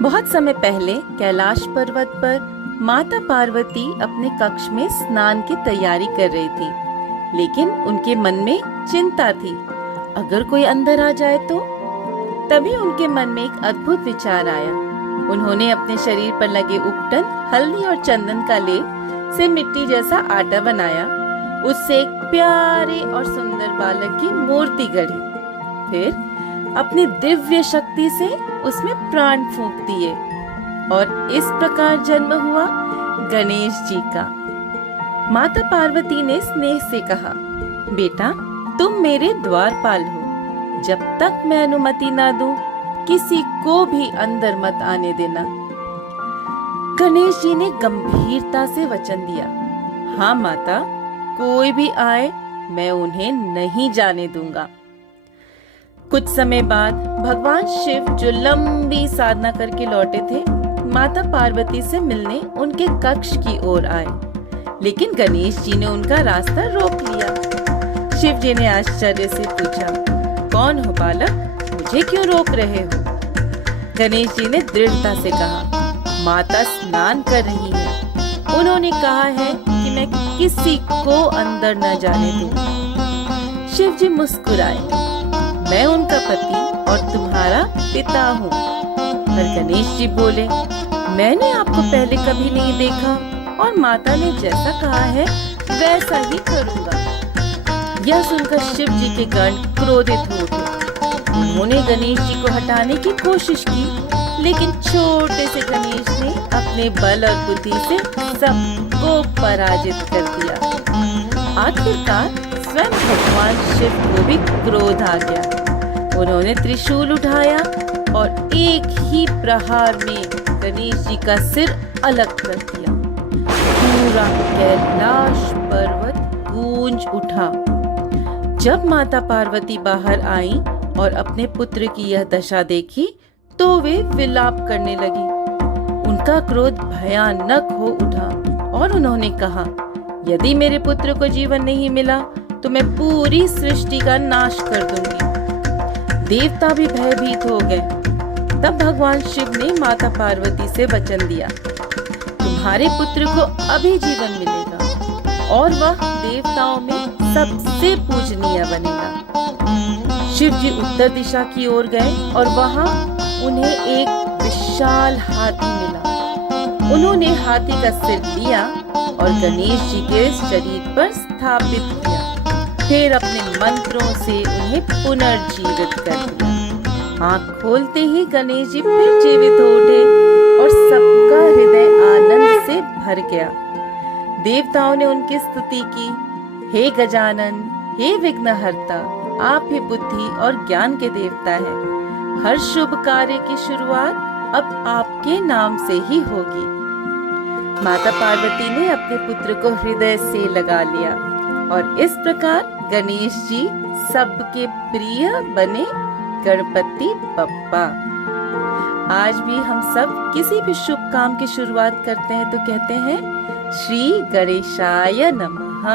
बहुत समय पहले कैलाश पर्वत पर माता पार्वती अपने कक्ष में स्नान की तैयारी कर रही थी, लेकिन उनके मन में चिंता थी, अगर कोई अंदर आ जाए तो। तभी उनके मन में एक अद्भुत विचार आया। उन्होंने अपने शरीर पर लगे उपटन, हल्दी और चंदन का लेप से मिट्टी जैसा आटा बनाया, उससे एक प्यारे और सुंदर बालक की मूर्ति गढ़ी। फिर अपनी दिव्य शक्ति से उसमें प्राण फूंक दिए और इस प्रकार जन्म हुआ गणेश जी का। माता पार्वती ने स्नेह से कहा, बेटा तुम मेरे द्वारपाल हो, जब तक मैं अनुमति ना दूं किसी को भी अंदर मत आने देना। गणेश जी ने गंभीरता से वचन दिया, हाँ माता, कोई भी आए मैं उन्हें नहीं जाने दूंगा। कुछ समय बाद भगवान शिव, जो लंबी साधना करके लौटे थे, माता पार्वती से मिलने उनके कक्ष की ओर आए, लेकिन गणेश जी ने उनका रास्ता रोक लिया। शिव जी ने आश्चर्य से पूछा, कौन हो बालक, मुझे क्यों रोक रहे हो? गणेश जी ने दृढ़ता से कहा, माता स्नान कर रही है, उन्होंने कहा है कि मैं किसी को अंदर न जाने दूं। शिव जी मुस्कुराए, मैं उनका पति और तुम्हारा पिता हूँ। पर गणेश जी बोले, मैंने आपको पहले कभी नहीं देखा और माता ने जैसा कहा है वैसा ही करूँगा। यह सुनकर शिव जी के गण क्रोधित हो उठे। उन्होंने गणेश जी को हटाने की कोशिश की, लेकिन छोटे से गणेश ने अपने बल और बुद्धि से सबको पराजित कर दिया। आखिरकार स्वयं भगवान शिव को भी क्रोध आ गया। उन्होंने त्रिशूल उठाया और एक ही प्रहार में गणेश जी का सिर अलग कर दिया। पूरा कैलाश पर्वत गूंज उठा। जब माता पार्वती बाहर आईं और अपने पुत्र की यह दशा देखी तो वे विलाप करने लगी। उनका क्रोध भयानक हो उठा और उन्होंने कहा, यदि मेरे पुत्र को जीवन नहीं मिला तो मैं पूरी सृष्टि का नाश कर दूंगी। देवता भी भयभीत हो गए। तब भगवान शिव ने माता पार्वती से वचन दिया, तुम्हारे पुत्र को अभी जीवन मिलेगा और वह देवताओं में सबसे पूजनीय बनेगा। शिव जी उत्तर दिशा की ओर गए और वहां उन्हें एक विशाल हाथी मिला। उन्होंने हाथी का सिर लिया और गणेश जी के शरीर पर स्थापित किया। फिर अपने मंत्रों से उन्हें पुनर्जीवित कर दिया। आँख खोलते ही गणेश जी फिर जीवित हो उठे और सबका हृदय आनंद से भर गया। देवताओं ने उनकी स्तुति की, हे गजानन, हे विघ्नहर्ता, आप ही बुद्धि और ज्ञान के देवता हैं। हर शुभ कार्य की शुरुआत अब आपके नाम से ही होगी। माता पार्वती ने अपने पुत्र को हृदय से लगा लिया और इस प्रकार गणेश जी सबके प्रिय बने गणपति बप्पा। आज भी हम सब किसी भी शुभ काम की शुरुआत करते हैं तो कहते हैं, श्री गणेशाय नमः।